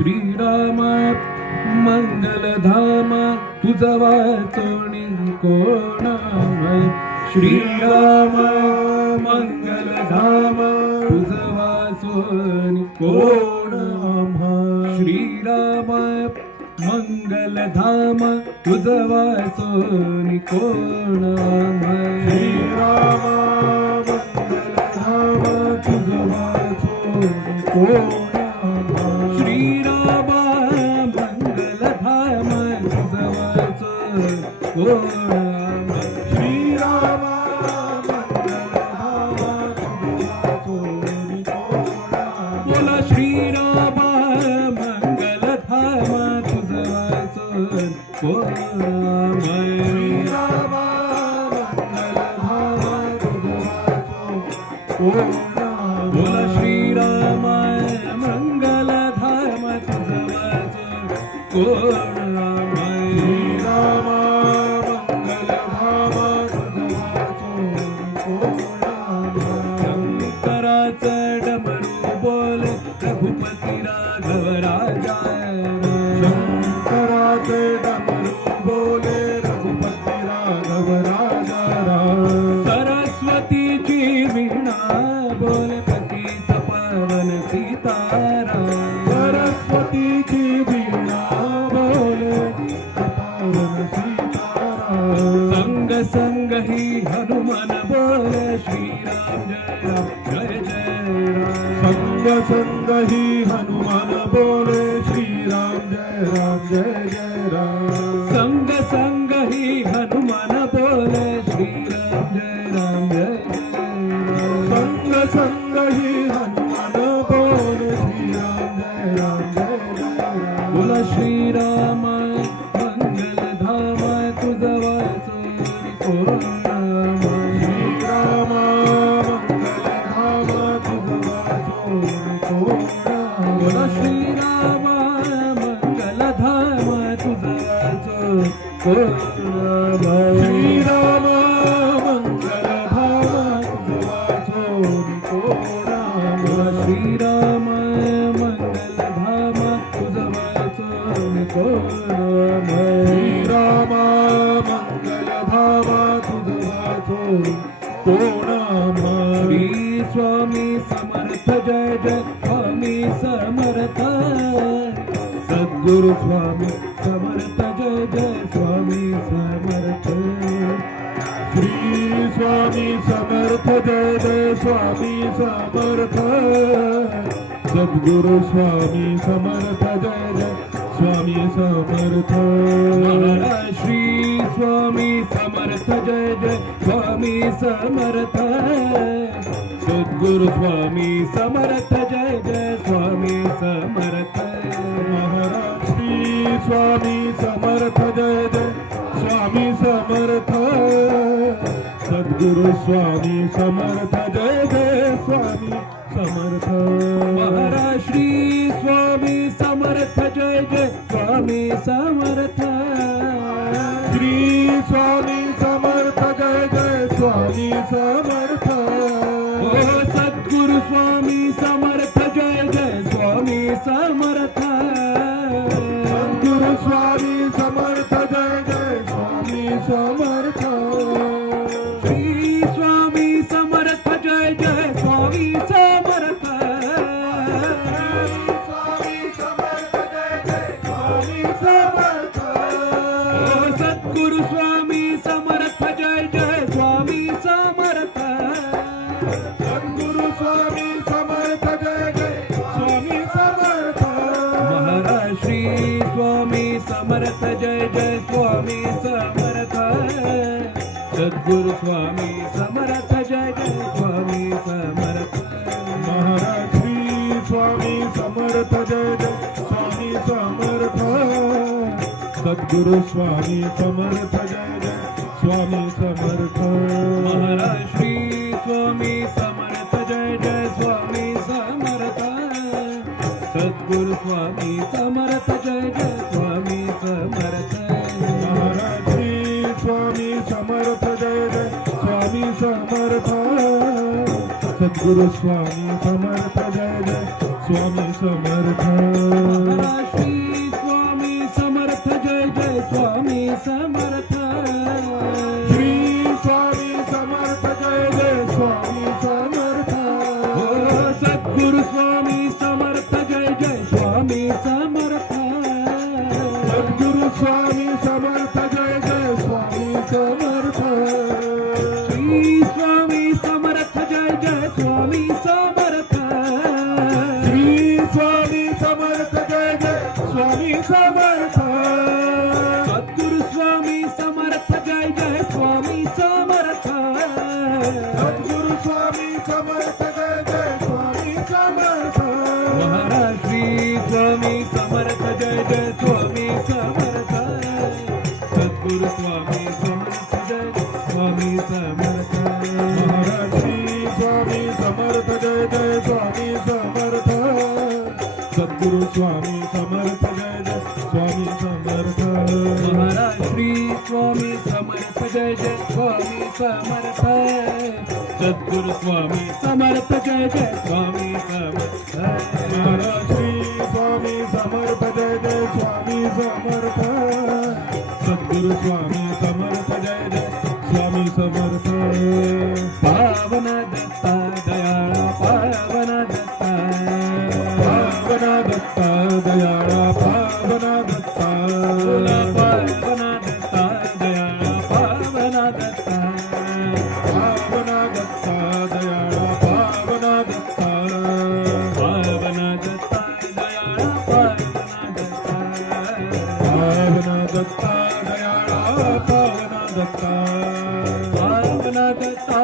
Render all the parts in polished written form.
श्रीराम मंगलधाम तुझ वाचोनी कोण श्रीराम मंगलधाम तुझ वाचोनी कोण श्रीराम मंगलधाम तुझ वाचोनी कोण श्रीराम मंगलधाम तुझ वाचोनी कोण श्रीराम मंगलधाम तुझ वाचोनी कोण श्रीराम मंगलधाम बोला श्रीराम मंगलधाम तुझ वाचोनी कोण श्रीराम मंगलधाम तुझ वाचोनी बोला श्रीराम मंगलधाम तुझ वाचोनी कोण श्रीराम मंगलधाम तुझ वाचोनी शंकराचं डमरू बोल रघुपती राघव राजा शंकराचे डमरू बोले रघुपती राघव राजा सरस्वतीची वीणा बोले पतीत पावन सीताराम सरस्वतीची वीणा बोले पावन सीताराम संग संग ही हनुमान बोले श्रीराम जय राम जय जय राम संग संग ही हनुमान बोले श्रीराम जय राम जय जय राम संग संग ही हनुमान बोले श्रीराम जय राम जय जय राम संग संग ही हनुमान बोले श्रीराम जय राम जय जय राम बोला श्रीराम मंगलधाम तुझ वाचोनी कोण श्रीराम मंगलधाम तुझ वाचोनी कोण बोला श्रीराम मंगलधाम तुझ वाचोनी कोण श्रीराम मंगलधाम तुझ वाचोनी कोण श्रीराम मंगलधाम तुझ वाचोनी कोण श्रीराम मंगलधाम तुझ वाचोनी कोण श्री स्वामी समर्थ जय जय स्वामी समर्थ सद्गुरु स्वामी समर्थ जय जय स्वामी समर्थ श्री स्वामी समर्थ जय जय स्वामी समर्थ सद्गुरु स्वामी समर्थ जय जय स्वामी समर्थ श्री स्वामी समर्थ जय जय स्वामी समर्थ सद्गुरु स्वामी समर्थ जय जय स्वामी समर्थ महाराज श्री स्वामी समर्थ जय जय स्वामी समर्थ सद्गुरु स्वामी समर्थ जय जय स्वामी समर्थ महाराज श्री स्वामी समर्थ जय जय स्वामी समर्थ श्री स्वामी समर्थ जय जय स्वामी समर्थ सद्गुरु स्वामी समर्थ जय जय स्वामी समर्थ सद्गुरु स्वामी समर्थ जय जय स्वामी समर्थ श्री स्वामी समर्थ जय जय स्वामी समर्थ स्वामी समर्थ जय जय स्वामी समर्थ सद्गुरु स्वामी समर्थ जय जय स्वामी समर्थ सद्गुरु स्वामी समर्थ जय जय स्वामी समर्थ महाराज श्री स्वामी समर्थ जय जय स्वामी समर्थ सद्गुरु स्वामी समर्थ जय जय स्वामी समर्थ महाराज श्री स्वामी समर्थ जय जय स्वामी समर्थ सद्गुरु स्वामी समर्थ जय जय स्वामी समर्थ महाराज श्री स्वामी समर्थ जय जय स्वामी समर्थ सद्गुरु स्वामी समर्थ जय जय स्वामी समर्थ महाराज श्री स्वामी समर्थ जय जय स्वामी समर्थ सद्गुरु स्वामी समर्थ जय जय स्वामी समर्थ श्री स्वामी समर्थ जय जय स्वामी समर्थ श्री स्वामी समर्थ जय जय स्वामी समर्थ हो सद्गुरु स्वामी समर्थ जय जय स्वामी समर्थ सद्गुरु स्वामी समर्थ जय जय स्वामी समर्थ श्री स्वामी समर्थ जय जय स्वामी समर्थ श्री स्वामी समर्थ जय जय स्वामी समर्थ सद्गुरु स्वामी समर्थ जय जय स्वामी समर्थ सद्गुरु स्वामी समर्थ जय जय स्वामी समर्थ महाराज श्री स्वामी समर्थ जय जय स्वामी समर्थ सद्गुरु स्वामी समर्थ जय जय स्वामी समर्थ महाराज श्री स्वामी समर्थ जय जय स्वामी समर्थ सद्गुरु स्वामी समर्थ जय जय स्वामी समर्थ महाराज श्री स्वामी समर्थ जय जय स्वामी समर्थ सद्गुरु स्वामी समर्थ जय जय स्वामी समर्थ महाराज श्री स्वामी समर्थ जय जय स्वामी समर्थ सद्गुरु स्वामी समर्थ जय जय स्वामी समर्थ पावन दत्ता दयाळा पावन दत्ता पावना दत्ता दयाळा पावना दत्ता पावन दत्ता दयाळा पावन दत्ता पावना दत्ता दयाळा पावना दत्ता पावन दत्ता दयाळा पावन दत्ता पावना दत्ता दयाळा पावना दत्ता पावन दत्ता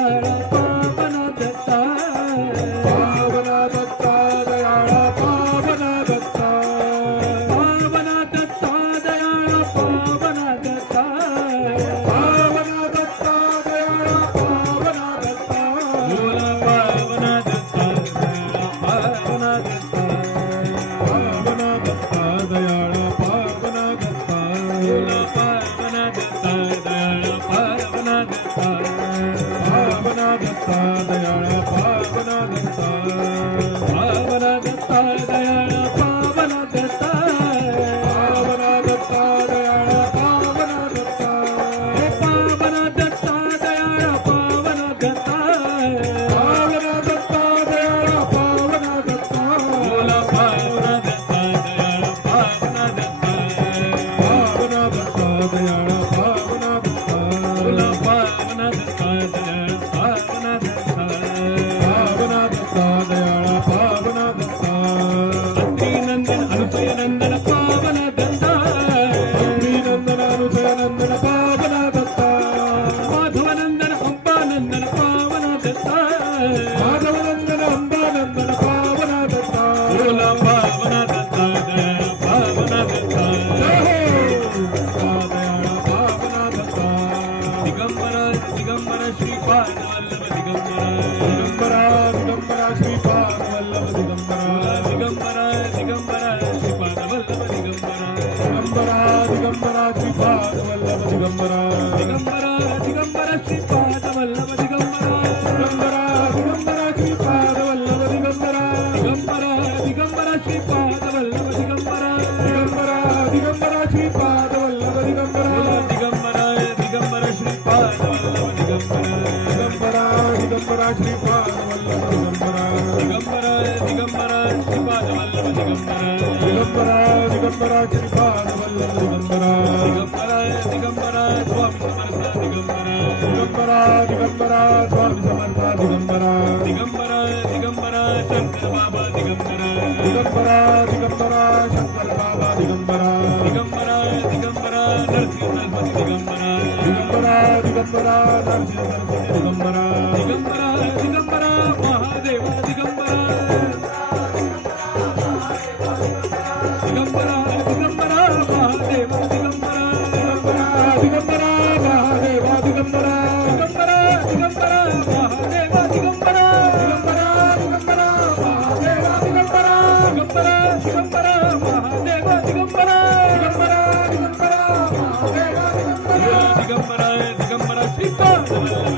दयाळा पावन दत्ता पावना दत्ता दयाळा पावना दत्ता पावन दत्ता दयाळा पावन दत्ता पावना दत्ता दयाळा पावना दत्ता पावन दत्ता दयाळा पावन दत्ता पावना दत्ता दयाळा पावना दत्ता पावन दत्ता दयाळा पावन दत्ता पावना दत्ता दयाळा पावना दत्ता पावन दत्ता दयाळा पावन दत्ता पावना दत्ता दयाळा पावना दत्ता पावन दत्ता दयाळा पावन दत्ता पावना दत्ता दयाळा पावना दत्ता पावन दत्ता दयाळा पावन दत्ता पावना दत्ता दयाळा पावना दत्ता पावन दत्ता दयाळा पावन दत्ता पावना दत्ता दयाळा पावना दत्ता नंदन अनुसय नंदन पावन दत्ता नंदन अनुसय नंदन पावना दत्ता माधव नंदन अंबा नंदन पावन दत्ता माधव नंदन अंबा नंदन पावना दत्ता पावन दत्ता दयाळा पावन दत्ता दत्ता दयाळा पावना दत्ता दिगंबर दिगंबर श्रीपाद वल्लभ दिगंबर दिगंबरा दिगंबरा श्रीपाद वल्लभ दिगंबरा दिगंबर दिगंबर श्रीपाद वल्लभ दिगंबर दिगंबरा दिगंबरा श्रीपाद वल्लभ दिगंबरा दिगंबर दिगंबर श्रीपाद वल्लभ दिगंबर दिगंबरा दिगंबरा श्रीपाद वल्लभ दिगंबरा दिगंबर दिगंबर श्रीपाद वल्लभ दिगंबर दिगंबरा दिगंबरा श्रीपाद वल्लभ दिगंबरा दिगंबर दिगंबर श्रीपाद वल्लभ दिगंबर दिगंबरा दिगंबरा श्रीपाद वल्लभ दिगंबरा दिगंबर दिगंबर श्रीपाद वल्लभ दिगंबर दिगंबरा दिगंबरा श्रीपाद वल्लभ दिगंबरा दिगंबर दिगंबर स्वामी समर्थ दिगंबर दिगंबरा दिगंबरा स्वामी समर्थ दिगंबरा दिगंबर दिगंबर शंकर बाबा दिगंबर दिगंबरा दिगंबरा शंकर बाबा दिगंबरा दिगंबर दिगंबर नरसिंह सरस्वती दिगंबर दिगंबरा दिगंबरा नरसिंह सरस्वती दिगंबरा दिगंबर दिगंबर महादेव दिगंबर दिगंबर दिगंबर महादेव दिगंबर दिगंबरा महादेव दिगंबरा दिगंबर दिगंबर महादेव दिगंबर दिगंबरा महादेव दिगंबरा दिगंबर दिगंबर महादेव दिगंबर दिगंबरा दिगंबरा महादेव दिगंबरा दिगंबर दिगंबर श्रीपाद वल्लभ